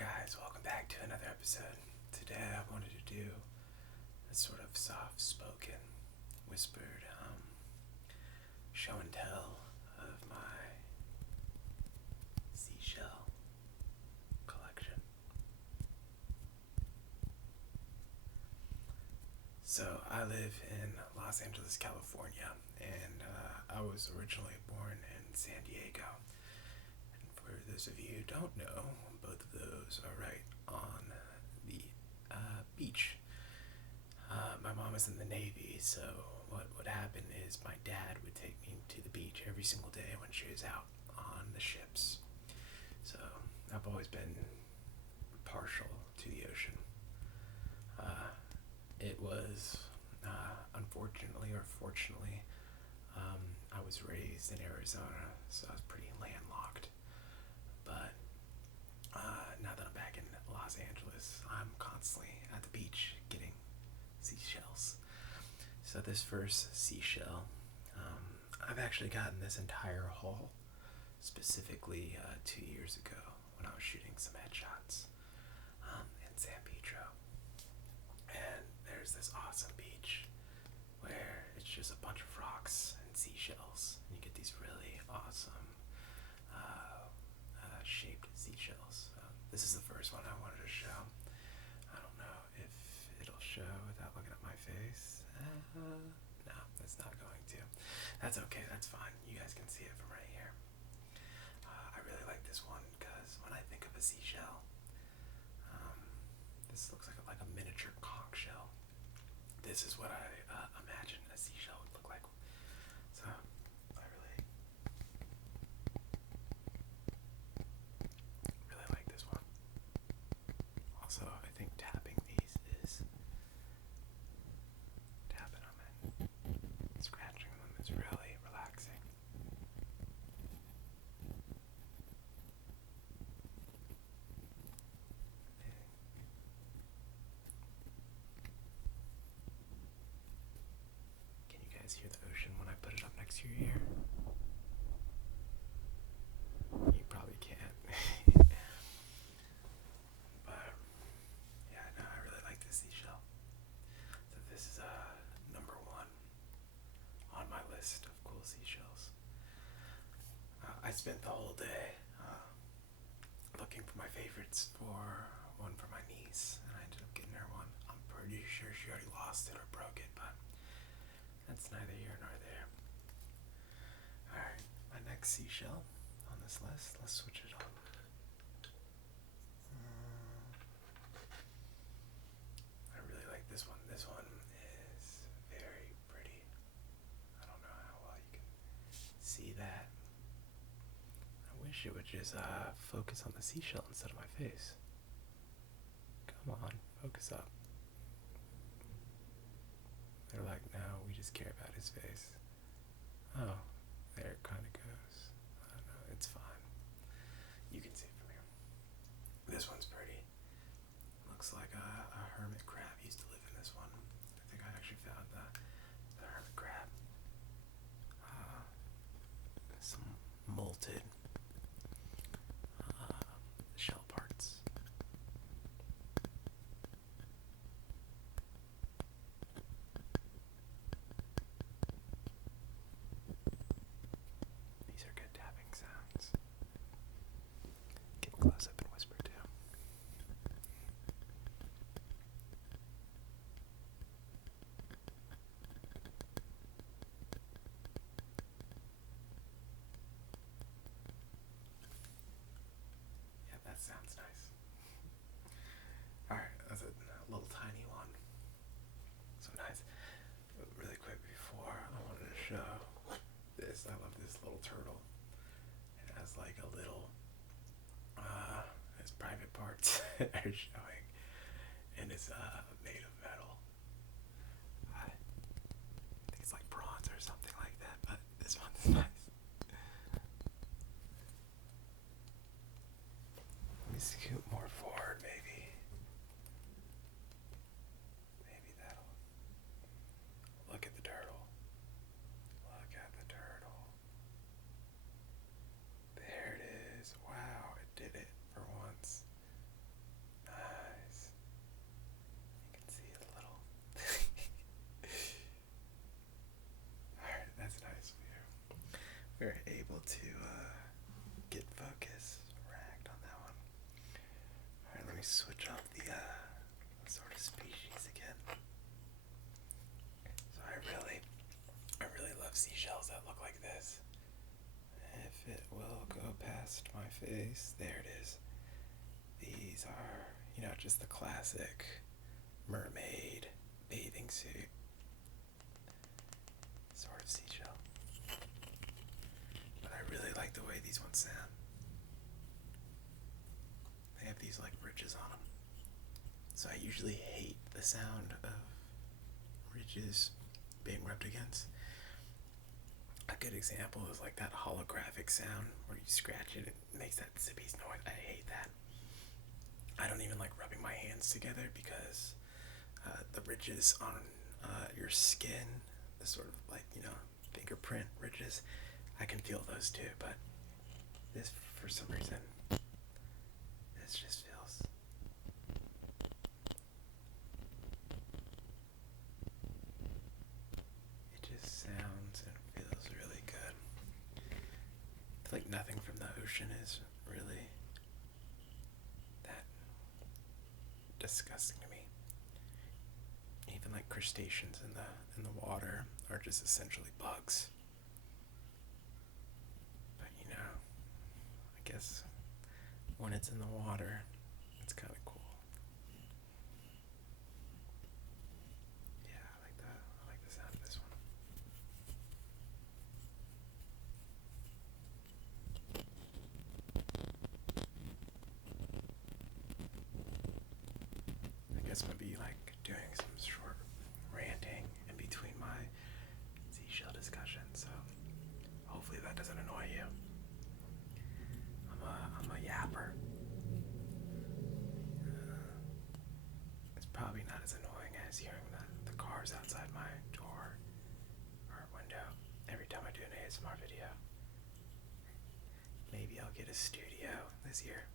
guys, welcome back to another episode. Today I wanted to do a sort of soft-spoken, whispered show and tell of my seashell collection. So I live in Los Angeles, California, and I was originally born in San Diego. And for those of you who don't know, both of those are right on the beach. My mom was in the Navy, so what would happen is my dad would take me to the beach every single day when she was out on the ships. So I've always been partial to the ocean. It was, unfortunately or fortunately, I was raised in Arizona, so I was pretty landlocked. But now that I'm back in Los Angeles, I'm constantly at the beach getting seashells. So this first seashell, I've actually gotten this entire haul specifically 2 years ago when I was shooting some headshots in San Pedro. And there's this awesome beach where it's just a bunch of rocks and seashells, and you get these really awesome shaped seashells. This is the first one I wanted to show. I don't know if it'll show without looking at my face. No, it's not going to. That's okay, that's fine. You guys can see it from right here. I really like this one because when I think of a seashell, this looks like a miniature conch shell. This is what I imagine a seashell would look like. So I really like this one. Also, I think tapping them and scratching them is really relaxing. Can you guys hear the ocean when I put it up next to your ear? You probably can't. But yeah, no, I really like this seashell. So this is number one on my list of cool seashells. I spent the whole day looking for my favorites for one for my niece, and I ended up getting her one. I'm pretty sure she already lost it or broke it, but that's neither here nor there. Alright, my next seashell on this list, let's switch it on. I really like this one. This one is very pretty. I don't know how well you can see that. I wish it would just focus on the seashell instead of my face. Come on, focus up. They're like, no, we just care about his face. Oh, there it kind of goes. I don't know, it's fine. You can see it from here. This one's pretty. Looks like a hermit crab used to live in this one. I think I actually found the hermit crab. Some molted shell parts. These are good tapping sounds. Get close up and whisper too. Yeah, that sounds nice. Alright, that's a little tiny one. So nice. Really quick before, I wanted to show this. I love this little turtle. It has like a little, his private parts are showing, and it's made of metal. I think it's like bronze or something like that, but this one's nice. Let me scoot more forward, maybe. Maybe that'll. Look at the turtle. Look at the turtle. There it is. Wow, it did it for once. me switch off the sort of species again. So I really love seashells that look like this. If it will go past my face, there it is. These are, just the classic mermaid bathing suit sort of seashell. But I really like the way these ones sound. They have these like ridges on them. So I usually hate the sound of ridges being rubbed against. A good example is like that holographic sound where you scratch it and it makes that zippy noise. I hate that. I don't even like rubbing my hands together because the ridges on your skin, the sort of like, fingerprint ridges, I can feel those too, but this, for some reason, this just feels... It just sounds and feels really good. I feel like nothing from the ocean is really that disgusting to me. Even like crustaceans in the water are just essentially bugs. But I guess when it's in the water, it's kind of cool. Yeah, I like that. I like the sound of this one. I guess I'm gonna be like doing some short ranting in between my seashell discussion, so hopefully that doesn't annoy you. I'm a yapper. It's probably not as annoying as hearing the cars outside my door or window every time I do an ASMR video. Maybe I'll get a studio this year.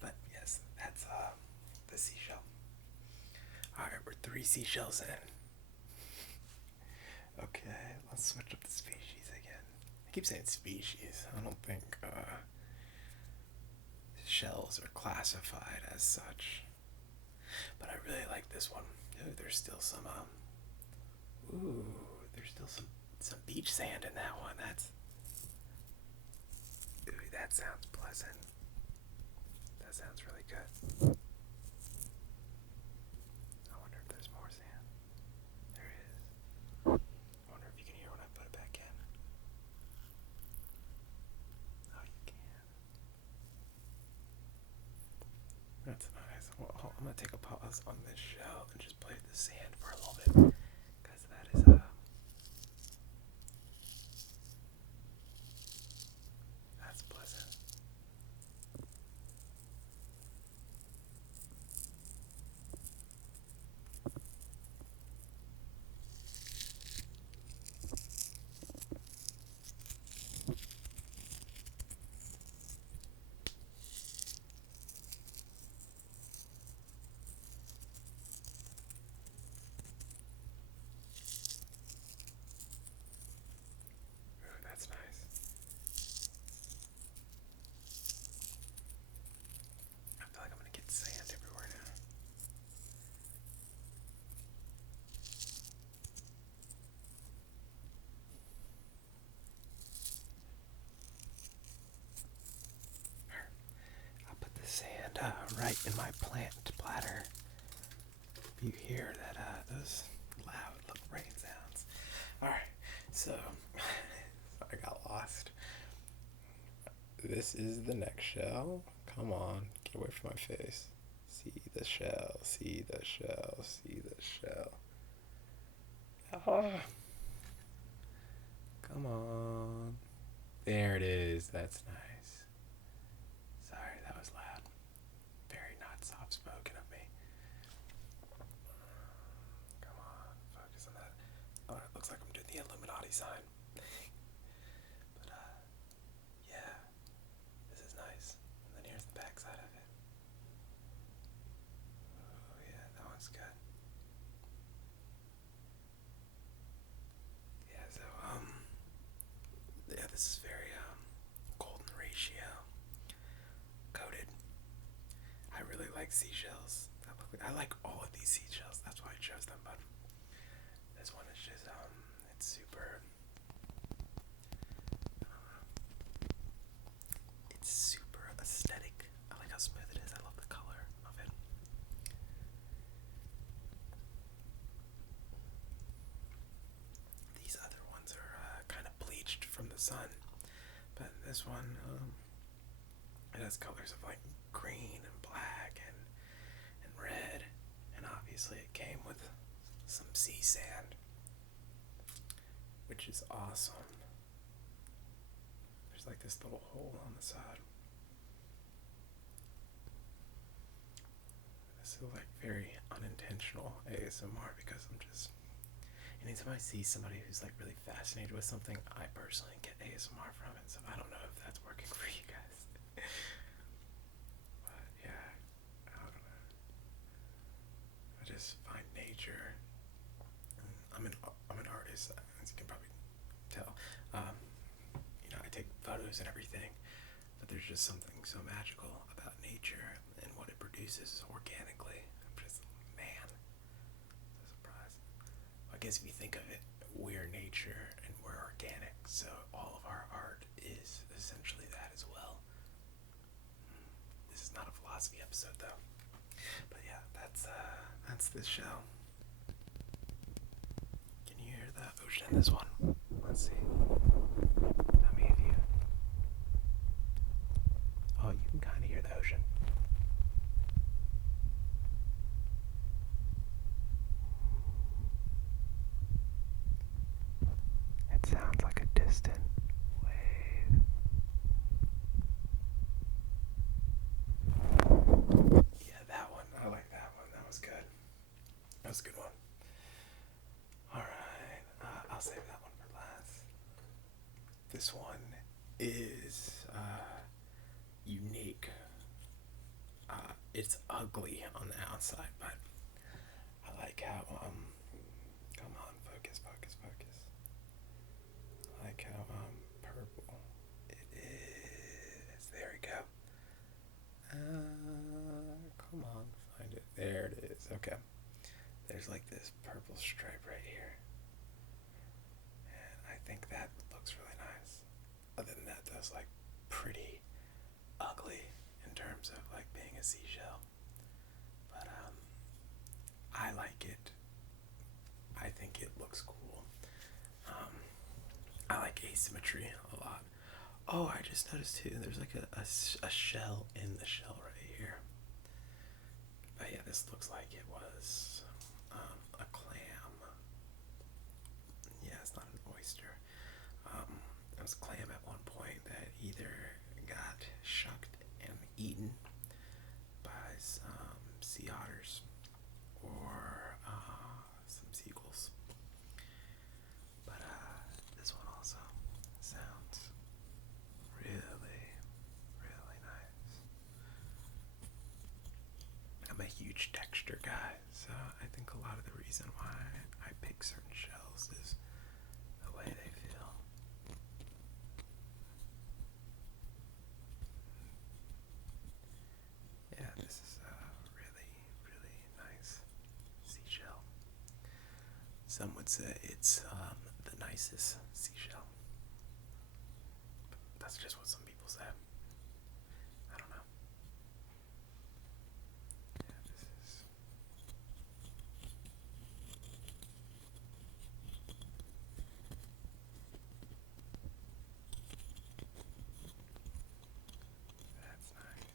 But yes, that's the seashell. Alright, we're 3 seashells in. Okay, let's switch up the species again. I keep saying species. I don't think shells are classified as such. But I really like this one. Ooh, there's still some some beach sand in that one. That sounds pleasant. That sounds really good. I wonder if there's more sand. There is. I wonder if you can hear when I put it back in. Oh, you can. That's nice. Well, I'm gonna take a pause on this shell and just play the sand for a little bit, because that is that's pleasant. Ooh, that's nice. I feel like I'm gonna get sand everywhere now. I'll put the sand right in my plant bladder. You hear that those loud little rain sounds. Alright, so I got lost. This is the next shell. Come on, get away from my face. See the shell, see the shell, see the shell. Ah. Come on. There it is. That's nice. Sorry, that was loud. Very not soft-spoken of me. Come on, focus on that. Oh, it looks like I'm doing the Illuminati sign. But, yeah. This is nice. And then here's the back side of it. Oh, yeah, that one's good. Yeah, so, yeah, this is very, golden reed. seashells. I like all of these seashells. That's why I chose them. But this one is just it's super. It's super aesthetic. I like how smooth it is. I love the color of it. These other ones are kind of bleached from the sun, but this one, it has colors of like green and black and red, and obviously it came with some sea sand, which is awesome. There's like this little hole on the side. This is like very unintentional ASMR because I'm just, anytime I see somebody who's like really fascinated with something, I personally get ASMR from it. So I don't know if that's working for you guys. But yeah, I don't know. I just find nature. I'm an artist, as you can probably tell. I take photos and everything, but there's just something so magical about nature and what it produces organically. I'm just, man, so surprised. I guess if you think of it, we're nature and we're organic, so all of our art is essentially that as well. This is not a philosophy episode though, but yeah, that's this show. Can you hear the ocean in this one? Let's see. How many of you? Oh, you can kind of hear the ocean. It sounds like a distant wave. Yeah, that one. I like that one. That was good. That was a good one. Alright, I'll save that one for last. This one is unique. It's ugly on the outside, but I like how, come on, focus. I like how, purple it is. There we go. Come on, find it. There it is. Okay. There's like this purple stripe right here. And I think that looks really nice. Other than that, that's like pretty ugly in terms of like being a seashell. But I like it. I think it looks cool. I like asymmetry a lot. Oh, I just noticed too, there's like a shell in the shell right here. But yeah, this looks like it was a clam. Yeah, it's not an oyster. It was a clam at one point that either got shucked and eaten by some sea otters or some seagulls. But this one also sounds really, really nice. I'm a huge texture guy, so I think a lot of the reason why I pick certain shells is the way they feel. Yeah, this is a really, really nice seashell. Some would say it's the nicest seashell. That's just what some people say. I don't know. Yeah, this is. That's nice.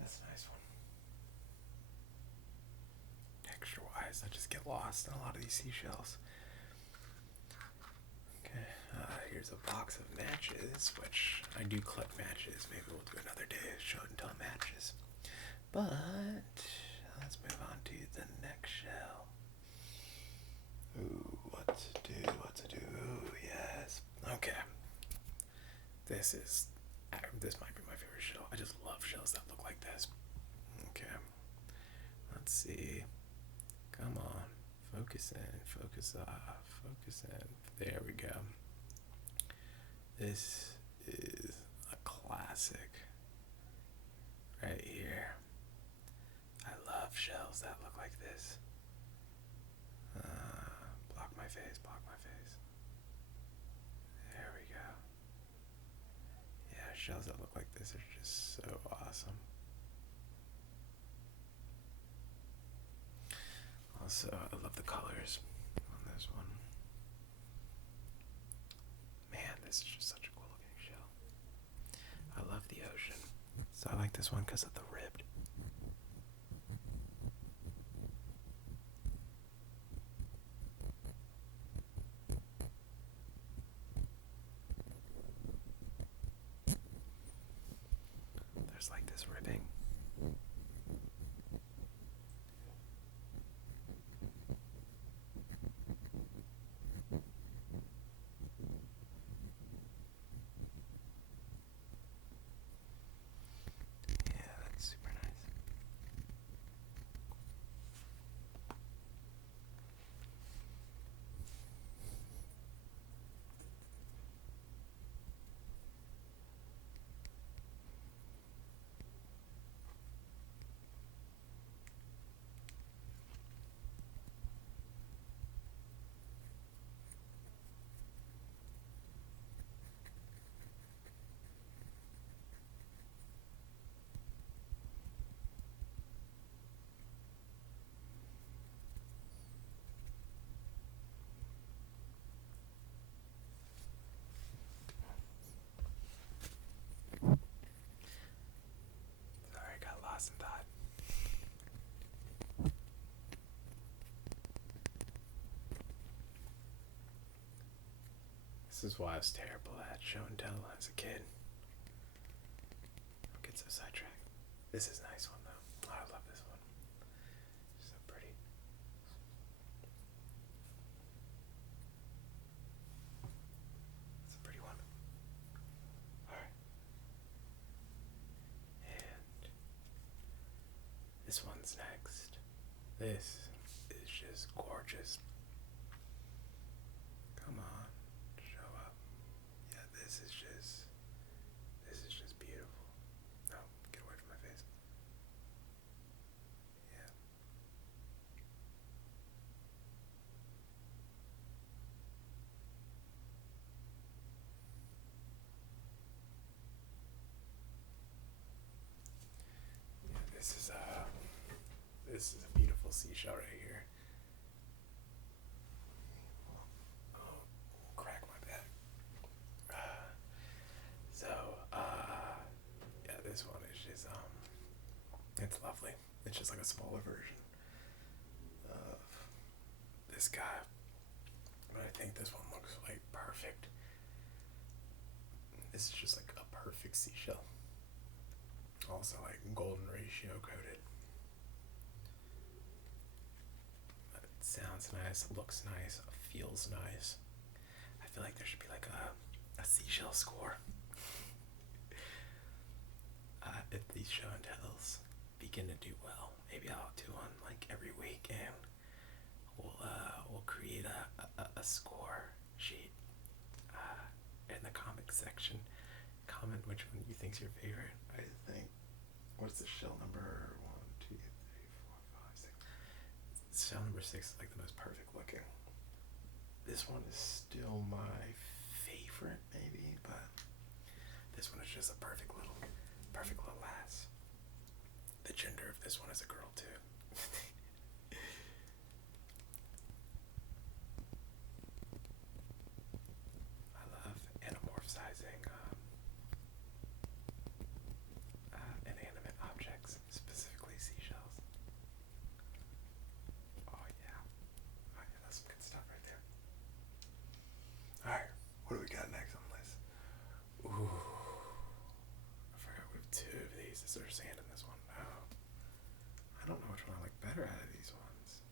That's a nice one. Texture-wise, I just get lost in a lot of these seashells. Okay, here's a box of matches, which I do collect matches. Maybe we'll do another day of show and tell matches. But let's move on to the next shell. Ooh, what to do? Ooh, yes. Okay. This is This might be my favorite shell. I just love shells that look like this. Okay, let's see. Come on, focus in, focus off, focus in. There we go. This is a classic right here. I love shells that look like this. Block my face, block my face. There we go. Yeah, shells that look like this are just so awesome. Also, I love the colors on this one. Man, this is just such a cool looking shell. I love the ocean. So I like this one because of the ribbed. There's like this ribbing. Yeah, that's super nice. Sorry, got lost in thought. This is why I was terrible at show and tell as a kid. Don't get so sidetracked. This is a nice one though. Oh, I love this one. So pretty. It's a pretty one. Alright. And this one's next. This is just gorgeous. Come on, show up. Yeah, this is just beautiful. No, get away from my face. Yeah. Yeah, this is a beautiful seashell right here. Oh, crack my back. So, yeah, this one is just it's lovely. It's just like a smaller version of this guy, but I think this one looks like perfect. This is just like a perfect seashell. Also, like golden ratio coated. It sounds nice, looks nice, feels nice. I feel like there should be like a seashell score. If these show and tells begin to do well, maybe I'll do one like every week, and we'll create a score sheet in the comic section. Comment which one you think's your favorite. I think. What's the shell number? 1, 2, 3, 4, 5, 6. Shell number 6 is like the most perfect looking. This one is still my favorite, maybe, but this one is just a perfect little lass. The gender of this one is a girl too. I love anamorphizing inanimate objects, specifically seashells. Oh yeah, that's some good stuff right there. All right, what do we got next on the list? Ooh, I forgot we have 2 of these. Is there sand in this one? No. I don't know which one I like better out of these ones.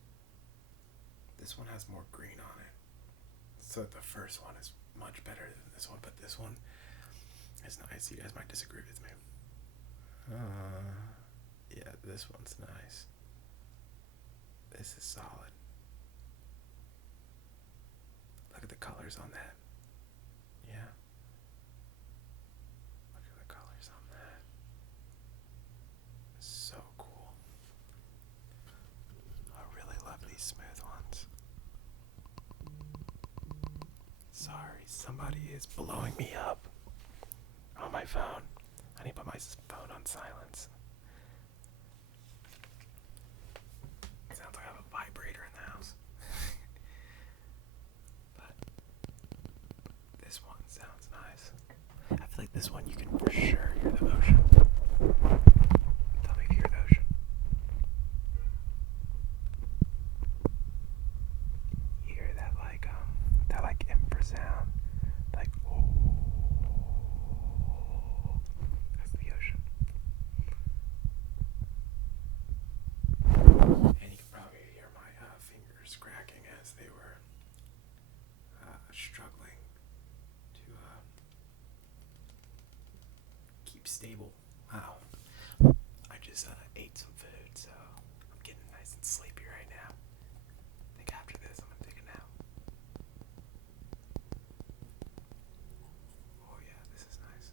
This one has more green on it. So the first one is much better than this one, but this one is nice. You guys might disagree with me. Yeah, this one's nice. This is solid. Look at the colors on that. Yeah. Look at the colors on that. So cool. I really love these smooth ones. Sorry, somebody is blowing me up on my phone. I need to put my phone on silence. It sounds like I have a vibrator in the house. But this one sounds nice. I feel like this one you can for sure hear the ocean. Tell me if you hear the ocean. You hear that like infrasound. Like, oh. That's the ocean. And you can probably hear my fingers cracking as they were struggling to keep stable. Wow. I just ate some food, so I'm getting nice and sleepy right now. I think after this I'm gonna take a nap. Oh yeah, this is nice.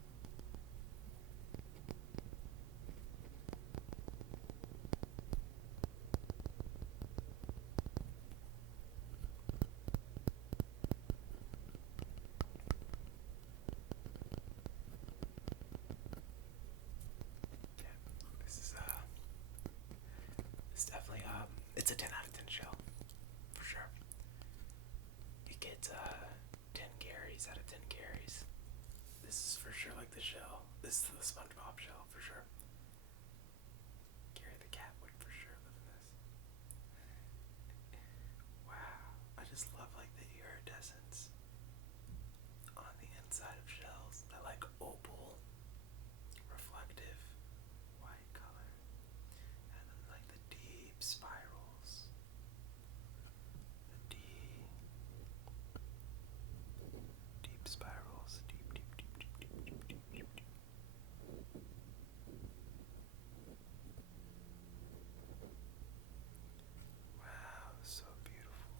It's definitely it's a 10 out of 10 shell for sure. It gets 10 carries out of 10 carries. This is for sure like the shell. This is the SpongeBob shell for sure. Gary the cat would for sure live in this. Wow, I just love like the iridescence on the inside of shells. That like opal, reflective white color. And then like the deep spirals. The deep spirals. Deep. Wow, so beautiful.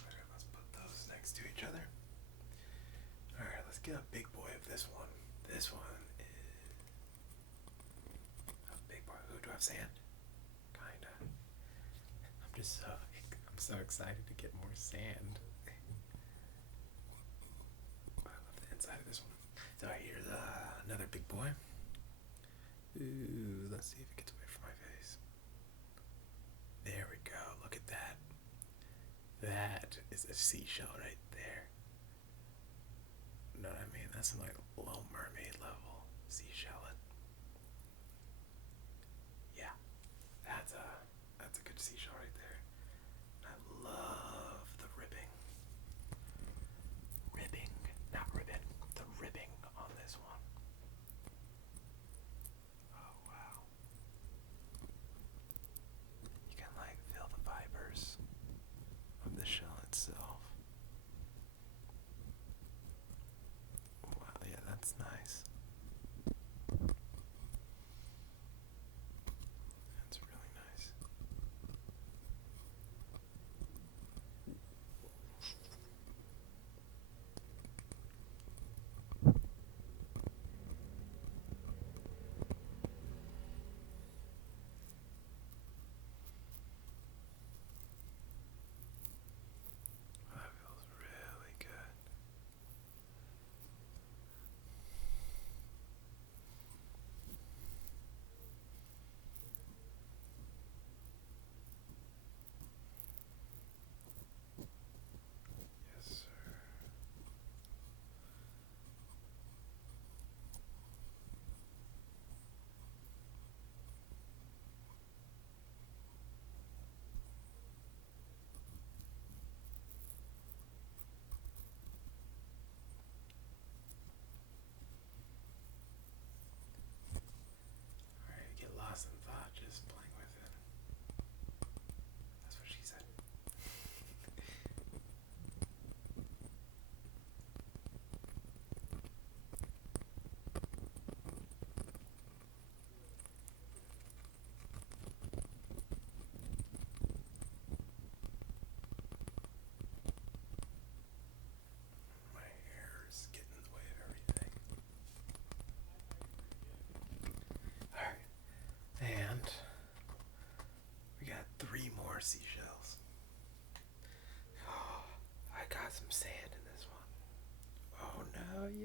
Alright, let's put those next to each other. Alright, let's get a big boy of this one. This one is a big boy. Ooh, do I have sand? Kinda. I'm so excited to get more sand. I love the inside of this one. So here's another big boy. Ooh, let's see if it gets away from my face. There we go. Look at that. That is a seashell right there. You know what I mean? That's some like Little Mermaid level seashell. Yeah, that's a good seashell right there. I love the ribbing on this one. Oh wow. You can like feel the fibers of the shell itself. Wow, yeah, that's nice. That's really nice. That feels really good.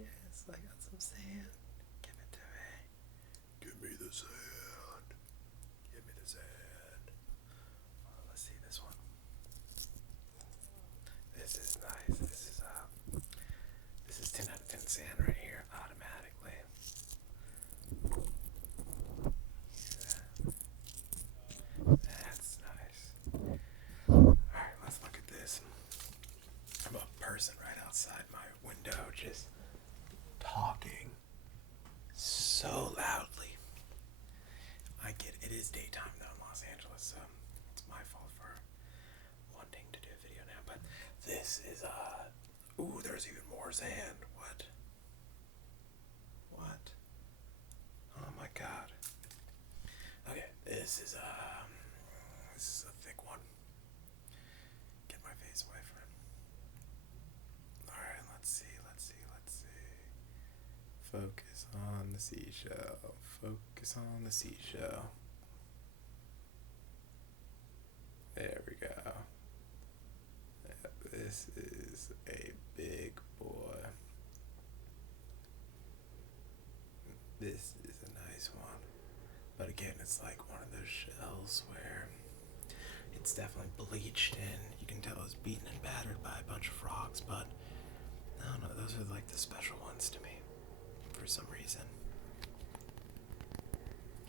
Yes, I got some sand. Give it to me. Give me the sand. Give me the sand. Let's see this one. This is nice. This is 10 out of 10 sand right here, automatically. Yeah. That's nice. Alright, let's look at this. I'm a person right outside my window just talking so loudly. I get it is daytime though in Los Angeles, so it's my fault for wanting to do a video now. But this is ooh, there's even more sand. What? Oh my god. Okay, this is a thick one. Get my face away from it. Alright, let's see. Focus on the seashell. Focus on the seashell. There we go. Yeah, this is a big boy. This is a nice one. But again, it's like one of those shells where it's definitely bleached and you can tell it's beaten and battered by a bunch of frogs, but I don't know, those are like the special ones to me for some reason.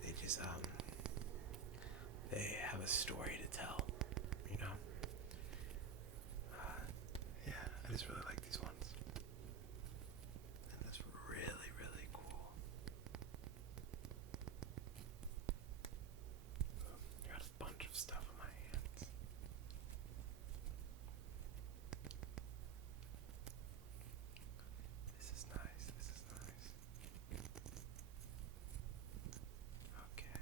They just they have a story to tell, you know. Yeah, I just really like these ones, and that's really, really cool. I got a bunch of stuff in my hands. This is nice. Okay.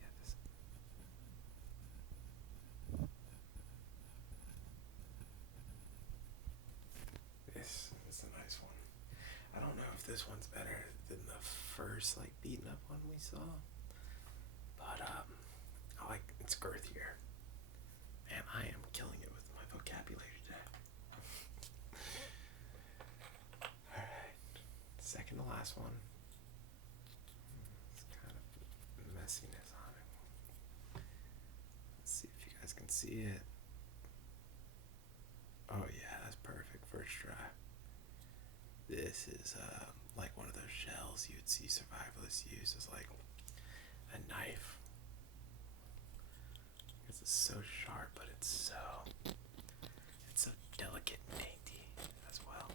Yeah, this is a nice one. I don't know if this one's better than the first like beaten up one we saw, but I like it's girthier, and I am killing it with my vocabulary today. All right, second to last one. It's kind of messiness on it. Let's see if you guys can see it. Oh yeah, that's perfect. First try. This is like one of those shells you would see survivalists use as like a knife. Because it's so sharp, but it's so delicate and dainty as well.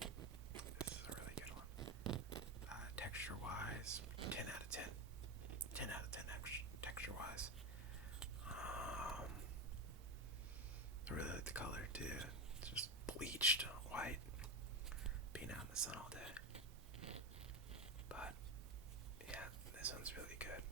This is a really good one. Texture-wise, 10 out of 10. 10 out of 10 texture-wise. I really like the color too. It's just bleached white. Being out in the sun all day. But yeah, this one's really good.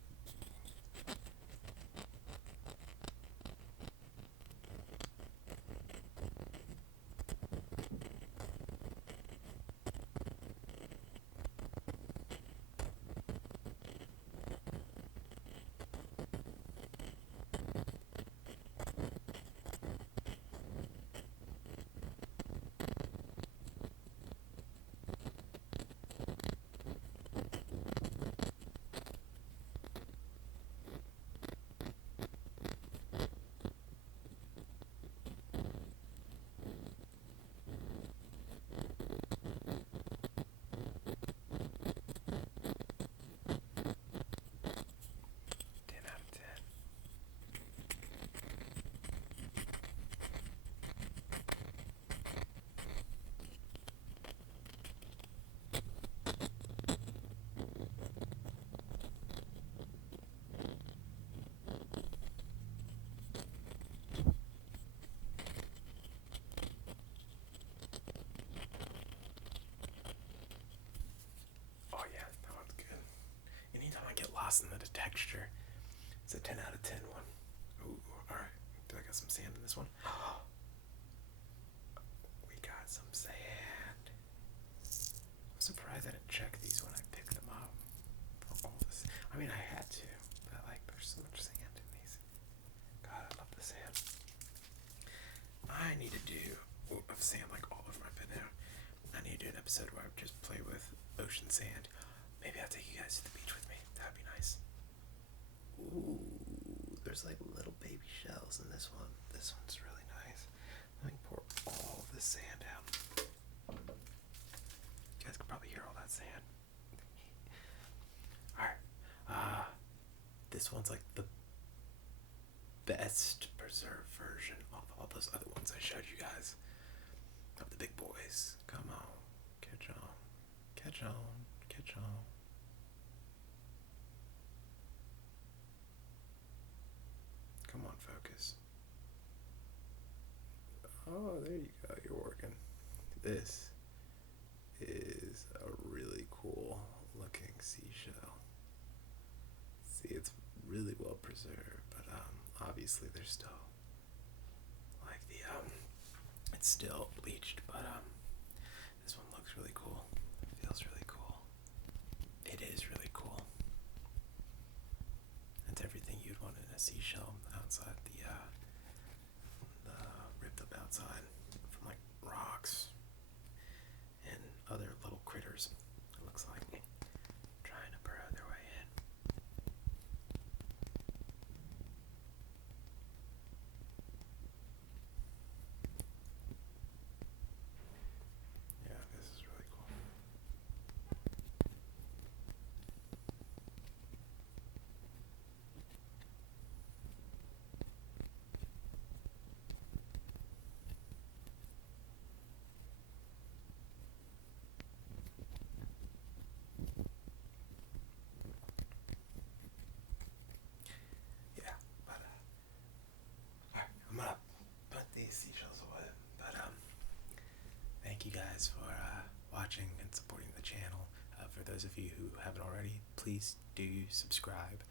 Lost in the texture. It's a 10 out of 10 one. Ooh, alright. Do I got some sand in this one? We got ocean sand. Maybe I'll take you guys to the beach with me. That would be nice. Ooh, there's like little baby shells in this one. This one's really nice. Let me pour all this sand out. You guys can probably hear all that sand. Alright. This one's like the best preserved version of all those other ones I showed you guys. Of the big boys. Come on. Catch on. Catch on. Catch on. Come on, focus. Oh, there you go. You're working. This is a really cool looking seashell. See, it's really well preserved, but obviously there's still like it's still bleached, but this one looks really cool. It feels really cool. It is really cool. It's everything you'd want in a seashell outside the ripped up outside from like rocks and other little critters. It looks like trying to burrow their way in. Yeah, this is really cool. Yeah, but alright, I'm gonna put these seashells away. But thank you guys for watching and supporting the channel. For those of you who haven't already, please do subscribe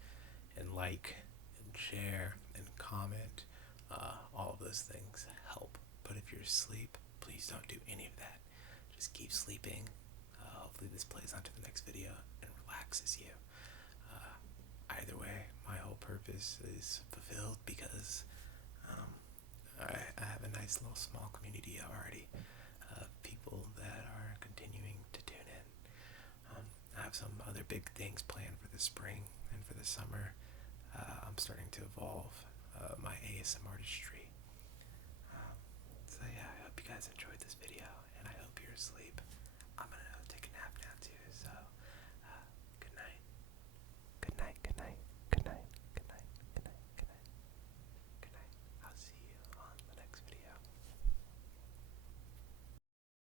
and like and share and comment. All of those things help. But if you're asleep, please don't do any of that. Just keep sleeping. Hopefully this plays onto the next video and relaxes you. Either way, my whole purpose is fulfilled because I have a nice little small community already of people that are continuing to tune in. I have some other big things planned for the spring and for the summer. I'm starting to evolve my ASM artistry. So yeah, I hope you guys enjoyed this video, and I hope you're asleep.